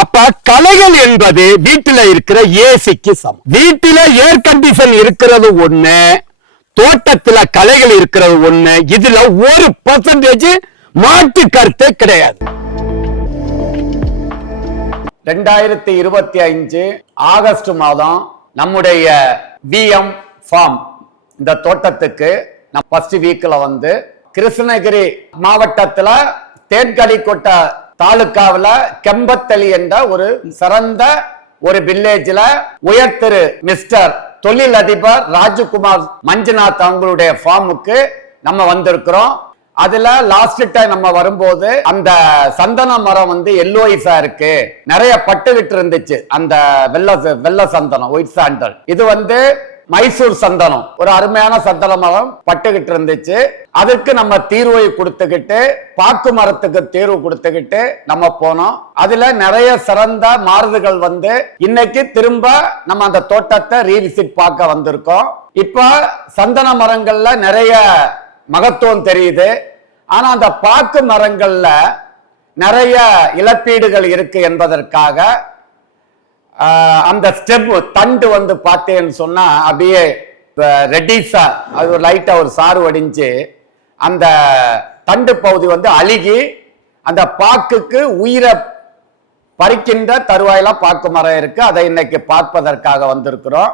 அப்ப கலைகள் என்பது வீட்டுல இருக்கிற ஏசிக்கு சமம். வீட்டுல ஏர் கண்டிஷன் இருக்கிறது ஒண்ணு, தோட்டத்துல கலைகள் இருக்கிறது ஒண்ணு. இதுல 1% மாற்று கருத்தே கிடையாது. 2025 ஆகஸ்ட் மாதம் நம்முடைய விஎம் ஃபார்ம் இந்த தோட்டத்துக்கு நான் ஃபர்ஸ்ட் வீக்ல வந்து கிருஷ்ணகிரி மாவட்டத்துல தேன்கனிக்கோட்டை தாலுகாவில் கெம்பத்தளி என்ற ஒரு சிறந்த ஒரு வில்லேஜ்ல உயர் திரு மிஸ்டர் தொழிலதிபர் ராஜகுமார் மஞ்சுநாத் அவங்களுடைய ஃபார்முக்கு நம்ம வந்திருக்கிறோம். அதுல லாஸ்ட் டைம் நம்ம வரும்போது அந்த சந்தன மரம் வந்து எல்லோயிஸா இருக்கு, நிறைய பட்டுக்கிட்டு இருந்துச்சு. அந்த வெள்ள சந்தனம், ஒயிட் சாண்டல். இது வந்து மைசூர் சந்தனம், ஒரு அருமையான சந்தன மரம் பட்டுக்கிட்டு இருந்துச்சு. அதுக்கு நம்ம தீர்வை கொடுத்துக்கிட்டு, பாக்கு மரத்துக்கு தீர்வு கொடுத்துக்கிட்டு நம்ம போனோம். அதுல நிறைய சிறந்த மாறுதல்கள் வந்து இன்னைக்கு திரும்ப நம்ம அந்த தோட்டத்தை ரீவிசிட் பார்க்க வந்திருக்கோம். இப்ப சந்தன மரங்கள்ல நிறைய மகத்துவம் தெரியுது. ஆனா அந்த பாக்கு மரங்கள்ல நிறைய இழப்பீடுகள் இருக்கு என்பதற்காக அந்த ஸ்டெப் தண்டு வந்து பார்த்தேன்னு சொன்னா அப்படியே ரெட்டிஸா, அது ஒரு லைட்டா ஒரு சாறு வடிஞ்சு அந்த தண்டு பகுதி வந்து அழுகி அந்த பாக்குக்கு உயிரை பறிக்கின்ற தருவாயெல்லாம் பாக்கு மரம் இருக்கு. அதை இன்னைக்கு பார்ப்பதற்காக வந்திருக்கிறோம்.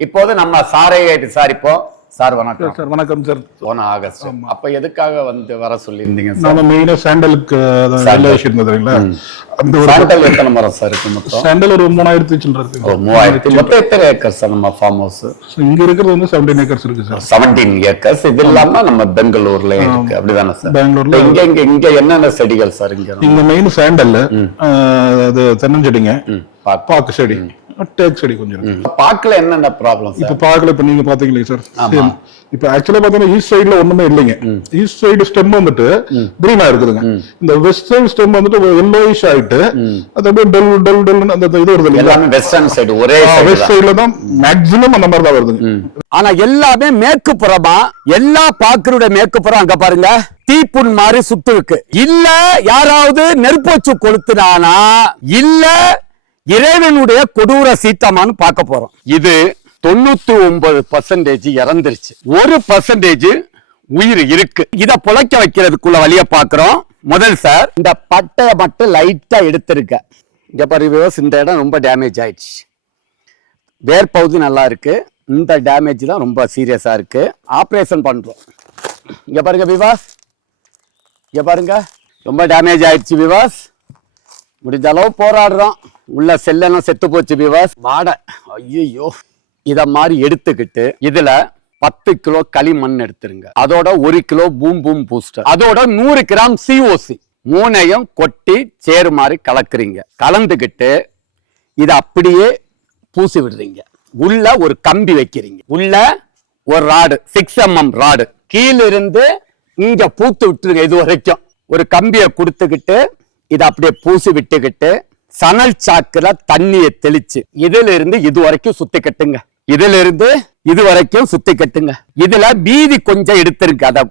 இப்போது நம்ம சாரையை விசாரிப்போம். சார் வணக்கம். சார் வணக்கம் சார். போன ஆகஸ்ட் அப்ப எதுக்காக வந்து வர சொல்லியிருந்தீங்க? நாம மெயினா சாண்டலுக்கு அந்த ஒரு சாண்டல் எத்தனை மரம் சார் இருக்கு மொத்தம்? சாண்டல் ஒரு 3000 சில்லற இருக்கு. 3000. மொத்தம் எத்தனை ஏக்கர்ஸ் நம்ம ஃபார்ம் ஹவுஸ்? இங்க இருக்கிறது வந்து 17 ஏக்கர்ஸ் இருக்கு சார். 17 ஏக்கர்ஸ். இது இல்லாம நம்ம பெங்களூர்ல இருக்கு, அப்படிதானே சார்? பெங்களூர்ல இங்க என்னென்ன செடிகள் சார்? இங்க மெயின் சாண்டல், அது தென்னஞ்செடிங்க, பாக்கு செடி, டேக் செடி கொஞ்சம் இருக்கு. பாக்குல என்னென்ன ப்ராப்ளம்? இப்ப பாக்குல இப்ப நீங்க பாத்தீங்களா சார், இப்ப ஆக்சுவலா பாத்தீங்கன்னா ஈஸ்ட் சைடுல ஒண்ணுமே இல்லைங்க. ஈஸ்ட் சைடு ஸ்டெம் வந்துட்டு கிரீனா இருக்குதுங்க. இந்த வெஸ்ட் சைடு ஸ்டெம் வந்துட்டு எல்லோயிஷ் ஆயிட்டு அது அப்படியே டல் டல் டல் அந்த இது வருது. எல்லாமே வெஸ்டர்ன் சைடு, ஒரே வெஸ்ட் சைடுல தான் மேக்ஸிமம் அந்த மாதிரி தான் வருதுங்க. ஆனா எல்லாமே மேற்கு புறமா, எல்லா பாக்குறோட மேற்கு புறம் அங்க பாருங்க தீப்புண் மாதிரி சுட்டு இருக்கு. இல்ல யாராவது நெருப்போச்சு கொளுத்துனானா, இல்ல இறைவனுடைய கொடூர சீத்தமானு பார்க்க போறோம். இது 99% இறந்துருச்சு, 1% உயிர் இருக்கு. இத புழைக்க வைக்கிறதுக்குள்ள வழிய பாக்குறோம். முதல் சார் இந்த பட்டைய மட்டும் லைட்டா எடுத்திருக்க. இங்க பாருங்க, இந்த இடம் ரொம்ப டேமேஜ் ஆயிடுச்சு. வேர்பகுதி நல்லா இருக்கு, இந்த டேமேஜ் தான் ரொம்ப சீரியஸா இருக்கு. ஆபரேஷன் பண்றோம். இங்க பாருங்க விவாஸ், இங்க பாருங்க ரொம்ப டேமேஜ் ஆயிடுச்சு விவாஸ். முடிஞ்ச அளவு போராடுறோம். உள்ள செல்லெல்லாம் செத்து போச்சு விவாஸ். வாட ஐயோ. இத மாதிரி எடுத்துக்கிட்டு இதுல 10 கிலோ களிமண் எடுத்துருங்க. அதோட 1 கிலோ பூம் பூம் பூஸ்டர், அதோட 100 கிராம் சிஓசி, மூணையும் கொட்டி சேறு மாதிரி கலக்குறீங்க. கலந்துகிட்டு இத அப்படியே பூசி விடுறீங்க. உள்ள ஒரு கம்பி வைக்கிறீங்க, உள்ள ஒரு ராடு 6 mm ராடு கீழிருந்து இங்க பூத்து விட்டுருங்க. இது வரைக்கும் ஒரு கம்பியை கொடுத்துக்கிட்டு இத அப்படியே பூசி விட்டுக்கிட்டு சணல் சாக்குல தண்ணியை தெளிச்சு இதுல இருந்து இது வரைக்கும் சுத்தி கட்டுங்க. இதுல இருந்து இது வரைக்கும் சுத்தி கட்டுங்க. இதுல மீதி கொஞ்சம் எடுத்துருங்க, அத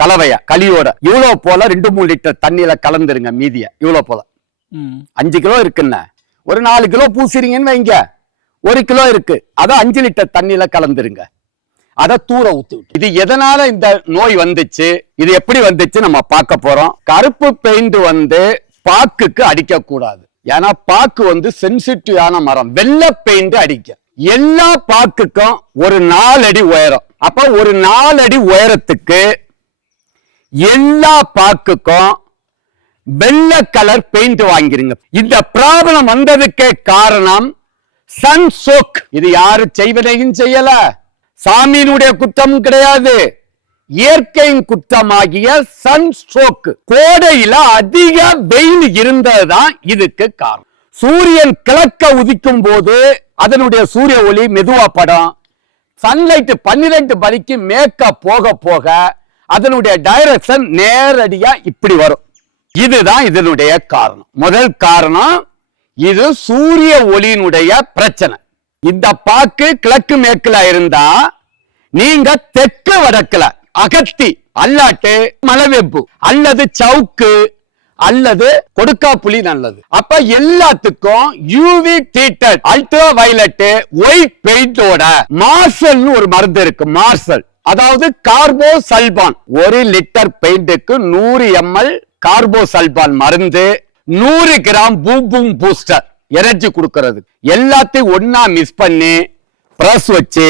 கலவைய களியோட இவ்வளவு போல 2-3 லிட்டர் தண்ணியில கலந்துருங்க. மீதிய இவ்வளவு போல 5 கிலோ இருக்குன்னு ஒரு 4 கிலோ பூசிறீங்கன்னு வைங்க, 1 கிலோ இருக்கு, அத 5 லிட்டர் தண்ணியில கலந்துருங்க. அத தூர ஊத்து. இது எதனால இந்த நோய் வந்துச்சு, இது எப்படி வந்துச்சு நம்ம பார்க்க போறோம். கருப்பு பெயிண்ட் வந்து பாக்குக்கு அடிக்க கூடாது. ஏன்னா பாக்கு வந்து சென்சிட்டிவான மரம். வெள்ளை பெயிண்ட் அடிக்க. எல்லா பாக்குக்கும் ஒரு 4 அடி உயரம். அப்ப ஒரு 4 அடி உயரத்துக்கு எல்லா பாக்குக்கும் வெள்ளை கலர் பெயிண்ட் வாங்கிருங்க. இந்த ப்ராப்ளம் வந்ததுக்கே காரணம் சன் சோக். இது யாரு செய்வதையும் செய்யல, சாமியினுடைய குற்றம் கிடையாது, இயற்கையின் குற்றமாகிய சன் ஸ்ட்ரோக். கோடையில அதிக வெயில் இருந்ததுதான் இதுக்கு காரணம். சூரியன் கிழக்க உதிக்கும் போது அதனுடைய சூரிய ஒளி மெதுவா படம். சன்லைட் 12 மணிக்கு மேக்க போக போக அதனுடைய டைரக்ஷன் நேரடியா இப்படி வரும். இதுதான் இதனுடைய காரணம். முதல் காரணம் இது சூரிய ஒளியினுடைய பிரச்சனை. இந்த பாக்கு கிழக்கு மேற்குல இருந்தா நீங்க தெற்கு வடக்குல அகத்தி அல்லாட்டு மலவெப்பு அல்லது சவுக்கு அல்லது கொடுக்காப்புளி நல்லது. அப்ப எல்லாத்துக்கும் UV treated ultra violet white பெயிண்டோட மார்சல் ஒரு மருந்து இருக்கு. மார்சல் அதாவது கார்போசல்பான். 1 லிட்டர் பெயிண்ட்டுக்கு 100 ml கார்போசல்பான் மருந்து, 100 கிராம் பூம் பூஸ்டர் எனர்ஜி கொடுக்கிறது. எல்லாத்தையும் ஒன்னா மிஸ் பண்ணி பிரஸ் வச்சு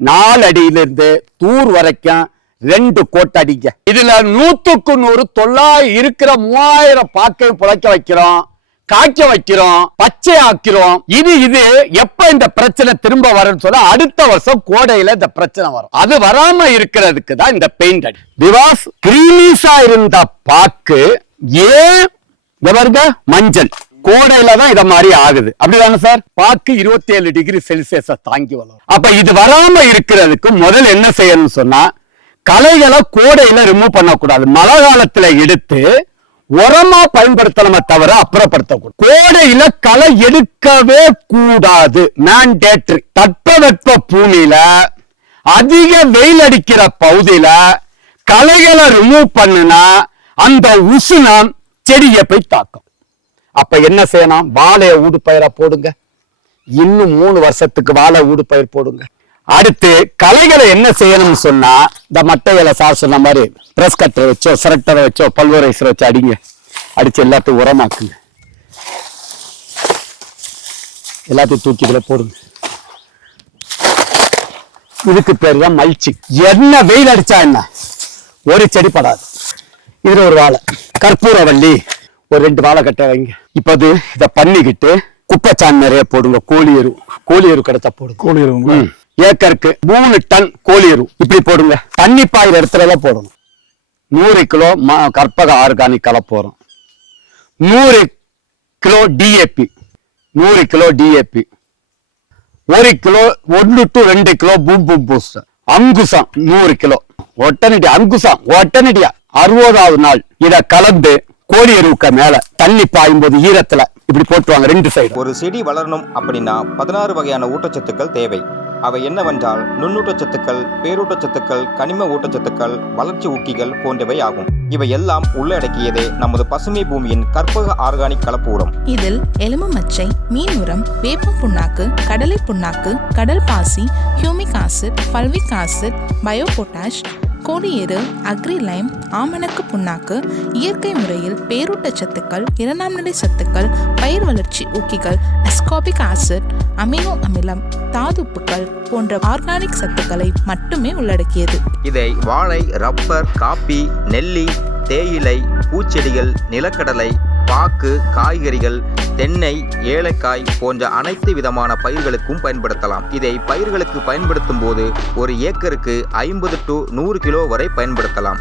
4 அடியிலிருந்து தூர் வரைக்கும் 2 கோட் அடிங்க. இதுல 100க்கு 100 900 இருக்கிற 3000 பாக்கை புழைக்க வைக்கிறோம், காய்க்க வைக்கிறோம், பச்சை ஆக்கிறோம். இது எப்ப இந்த பிரச்சனை திரும்ப வரும்னு சொல்ல அடுத்த வருஷம் கோடையில இந்த பிரச்சனை வரும். அது வராம இருக்கிறதுக்கு தான் இந்த பெயிண்ட் அடி. பிகாஸ் கிரீனிஷா இருந்த பாக்கு ஏன் மஞ்சள் கோடையில தான் இத மாதிரி ஆகுது. அப்படிதானே சார்? பாக்கு 27 டிகிரி செல்சியஸ் தாங்கி வளரும். அப்ப இது வராம இருக்கிறதுக்கு முதல்ல என்ன செய்யணும்னு சொன்னா, களைகளை கோடையில ரிமூவ் பண்ணக்கூடாது. மழை காலத்துல எடுத்து உரமா பயன்படுத்தலாமே தவிர அப்புறப்படுத்தக்கூடாது. கோடையில களை எடுக்கவே கூடாது. மேண்டேட்டரி. தட்பவெப்ப பூமியில அதிக வெயில் அடிக்கிற பகுதியில களைகளை ரிமூவ் பண்ணுனா அந்த உஷ்ணம் செடியை போய் தாக்கும். அப்ப என்ன செய்யணும்? வாழைய ஊடுபயிரா போடுங்க. இன்னும் 3 வருஷத்துக்கு வாழை ஊடுபயிர் போடுங்க. அடுத்து களைகளை என்ன செய்யணும்னு சொன்னா, இந்த மட்டைகளை சார் சொன்ன மாதிரி பிரஸ் கட்டரை வச்சோ சிரட்டரை வச்சோ பல்வரைசரை வச்சு அடிங்க. அடிச்சு எல்லாத்தையும் உரமாக்குங்க. எல்லாத்தையும் தூக்கிகளை போடுங்க. இதுக்கு பேர் தான் மல்ச்சிங். என்ன வெயில் அடிச்சா என்ன, ஒரு செடி படாது. இதுல ஒரு வாழை கற்பூரவள்ளி ஒரு 2 வாழை கட்ட வைங்க. இப்ப இத பண்ணிக்கிட்டு குப்பைச்சான் நிறைய போடுங்க. கோழி எரு கிடைச்சா போடுங்க. கோழி எரு ஏக்கருக்கு 3 டன் கோழி எரு இப்படி போடுங்க. தண்ணி பாயிற இடத்துல எல்லாம் போடணும். 100 கிலோ கற்பக ஆர்கானிக் கலப்பு வரும். 100 kilo DAP, 100 kilo DAP, 1 kilo 1 to 2 kilo boom booster. அங்குசம் 100 கிலோ ஒட்டனடியா. அங்குசம் ஒட்டனடியா 60வது நாள் இத கலந்து கோழி எருவுக்கு மேல தண்ணி பாயும் போது ஈரத்துல இப்படி போட்டுவாங்க 2 சைடு. ஒரு செடி வளரணும் அப்படின்னா 16 வகையான ஊட்டச்சத்துக்கள் தேவை. அவை என்னவென்றால் நுண்ணூட்டச்சத்துக்கள், பேரூட்டச்சத்துக்கள், கனிம ஊட்டச்சத்துக்கள், வளர்ச்சி ஊக்கிகள் போன்றவை ஆகும். இவை எல்லாம் உள்ளடக்கியதே நமது பசுமை பூமியின் கற்பக ஆர்கானிக் கலப்பு உரம். இதில் எலும்பு மச்சை, மீன் உரம், வேப்பம் புண்ணாக்கு, கடலை புண்ணாக்கு, கடல் பாசி, humic acid, fulvic acid, bio potash, கோழியேறு, அக்ரிலைம், ஆமணக்கு புண்ணாக்கு, இயற்கை முறையில் பேரூட்டச்சத்துக்கள், 2ஆம் நிலை சத்துக்கள், பயிர் வளர்ச்சி ஊக்கிகள், அஸ்கார்பிக் ஆசிட், அமினோ அமிலம், தாதுப்புக்கள் போன்ற ஆர்கானிக் சத்துக்களை மட்டுமே உள்ளடக்கியது. இதை வாழை, ரப்பர், காப்பி, நெல்லி, தேயிலை, பூச்செடிகள், நிலக்கடலை, பாக்கு, காய்கறிகள், தென்னை, ஏலக்காய் போன்ற அனைத்து விதமான பயிர்களுக்கும் பயன்படுத்தலாம். இதை பயிர்களுக்கு பயன்படுத்தும் போது 1 ஏக்கருக்கு 50 to 100 கிலோ வரை பயன்படுத்தலாம்.